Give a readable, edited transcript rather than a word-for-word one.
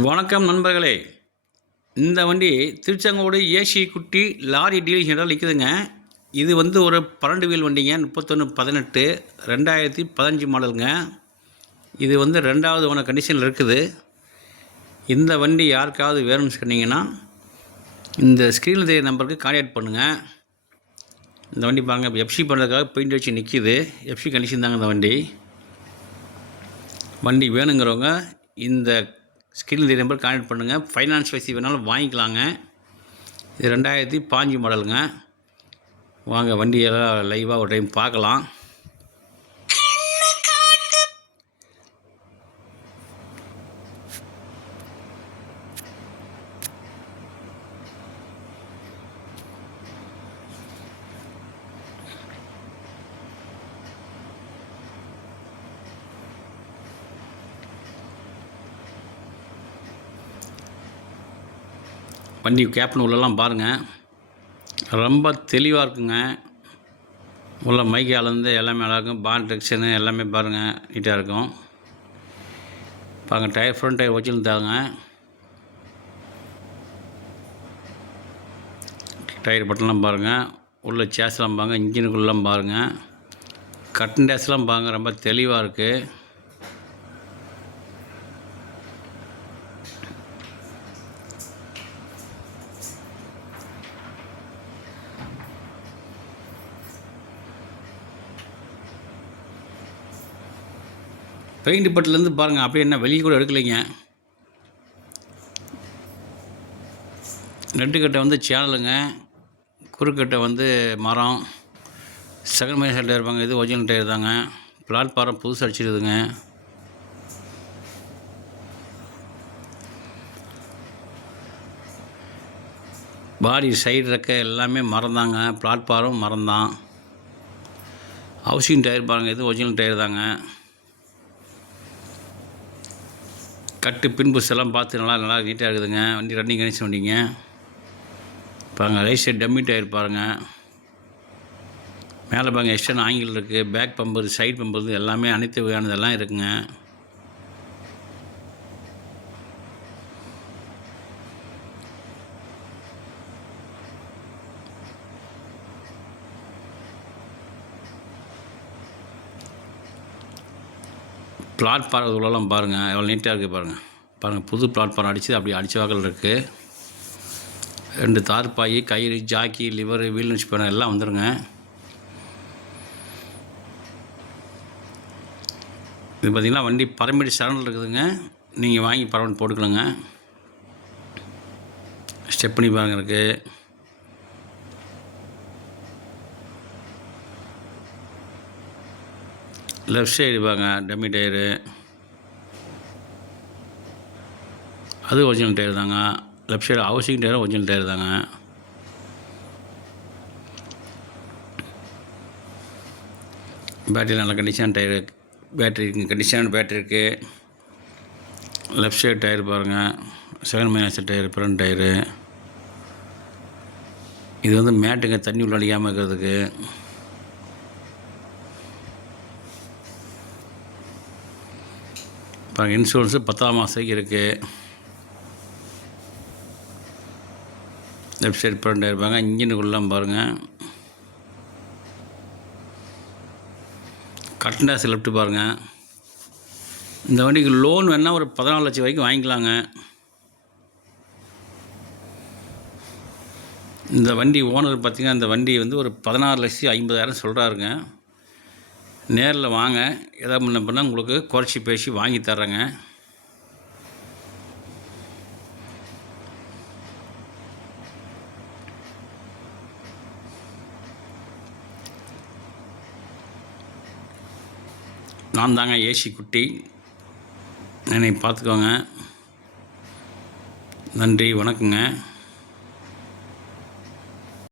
வணக்கம் நண்பர்களே. இந்த வண்டி திருச்செங்கோடு ஏசி குட்டி லாரி டீலர் சென்டரில் நிற்குதுங்க. இது ஒரு 12 வீல் வண்டிங்க. 3118 2015 மாடலுங்க. இது 2வது ஓனர் கண்டிஷனில் இருக்குது. இந்த வண்டி யாருக்காவது வேணும்னு சொன்னீங்கன்னா இந்த ஸ்க்ரீனில் தெரிய நம்பருக்கு கான்டாக்ட் பண்ணுங்கள். இந்த வண்டி பாருங்கள், எஃப்சி பண்ணுறதுக்காக பெயிண்ட் வச்சு நிற்கிது. எஃப்சி கண்டிஷன் தாங்க இந்த வண்டி வேணுங்கிறவங்க இந்த ஸ்க்ரீனில் தெரிய நம்பர் கான்டாக்ட் பண்ணுங்கள். ஃபைனான்ஸ் வசதி வேணாலும் வாங்கிக்கலாங்க. இது 2005 மாடலுங்க. வாங்க வண்டியெல்லாம் லைவாக ஒரு டைம் பார்க்கலாம். வண்டி கேப்னு உள்ளெல்லாம் பாருங்கள், ரொம்ப தெளிவாக இருக்குங்க. உள்ள மைக்காலேருந்து எல்லாமே நல்லாயிருக்கும். பான் டெக்ஷனு எல்லாமே பாருங்கள், நீட்டாக இருக்கும். பாருங்கள், டயர் ஃப்ரண்ட் டயர் வச்சுருந்தாங்க. டயர் பட்டன்லாம் பாருங்கள், உள்ள சேஸ்லாம் பாருங்கள், இன்ஜினுக்குள்ளெலாம் பாருங்கள், கட்டன் டேஸ்லாம் பாருங்கள், ரொம்ப தெளிவாக இருக்குது. பெயிண்ட் பட்டிலேருந்து பாருங்கள், அப்படியே என்ன வெளியே கூட எடுக்கலைங்க. நெட்டுக்கட்டை சேனலுங்க, குறுக்கட்டை மரம். செகண்ட் மைனஸ் டயர் இருப்பாங்க, இது ஒரிஜினல் டயர் தாங்க. பிளாட்பாரம் புதுசு அடிச்சிருக்குதுங்க. பாடி சைடு ரெக்க எல்லாமே மரம் தாங்க. பிளாட்பாரம் மரம் தான். ஹவுசிங் டயர் பாருங்கள், இது ஒரிஜினல் டயர் தாங்க. கட்டு பின்புஸ் எல்லாம் பார்த்து நல்லா நீட்டாக இருக்குதுங்க. வண்டி ரன்னிங் கண்டிஷன் வண்டிங்க. பாருங்கள், ரைட் சைடு டம்மி டயர் பாருங்கள். மேலே பாருங்கள், எக்ஸ்டர்ன் ஆங்கிள் இருக்குது. பேக் பம்பர், சைடு பம்பர் எல்லாமே அனைத்து வகையானதெல்லாம் இருக்குங்க. பிளாட்பாரம் உள்ளெல்லாம் பாருங்கள், எவ்வளோ நீட்டாக இருக்குது பாருங்கள். புது பிளாட்பாரம் அடித்து அப்படி அடித்த வாக்கில் இருக்குது. 2 தார்பாய், கயிறு, ஜாக்கி, லிவரு, வீல் நுச்சு பேனர் எல்லாம் வந்துடுங்க. இது பார்த்திங்கன்னா வண்டி பரமேடு சரண்டில் இருக்குதுங்க. நீங்கள் வாங்கி பரமேடு போட்டுக்கலாங்க. ஸ்டெப் பண்ணி பாருங்கள் இருக்குது. லெஃப்ட் சைடு பாருங்க, டம்மி டயரு, அது ஒரிஜினல் டயர் தாங்க. லெஃப்ட் சைடு ஹவுசிங் டயரும் ஒரிஜினல் டயர் தாங்க. பேட்டரி நல்ல கண்டிஷன் டயரு, பேட்டரி கண்டிஷனான பேட்டரி இருக்குது. லெஃப்ட் சைடு டயர் பாருங்கள், second minus tyre, front tyre. இது மேட்டுங்க, தண்ணி உள்ள அடிக்காமல் இருக்கிறதுக்கு. பாருங்கள், இன்சூரன்ஸு 10ஆம் மாதம் வரைக்கும் இருக்குது. லெஃப்ட் சைடு ஃப்ரண்ட் இருப்பாங்க, இன்ஜினுக்குள்ளே பாருங்கள். கட்டன் டேஸ் லெஃப்ட்டு பாருங்கள். இந்த வண்டிக்கு லோன் வேணால் ஒரு 14 லட்சம் வரைக்கும் வாங்கிக்கலாங்க. இந்த வண்டி ஓனர் பார்த்திங்கன்னா, இந்த வண்டி ஒரு 16,50,000 சொல்கிறாருங்க. நேரில் வாங்க, எதாவது முன்ன பண்ணால் உங்களுக்கு குறைச்சி பேசி வாங்கி தர்றேங்க. நான் தாங்க ஏசி குட்டி, என்னை பார்த்துக்கோங்க. நன்றி, வணக்கங்க.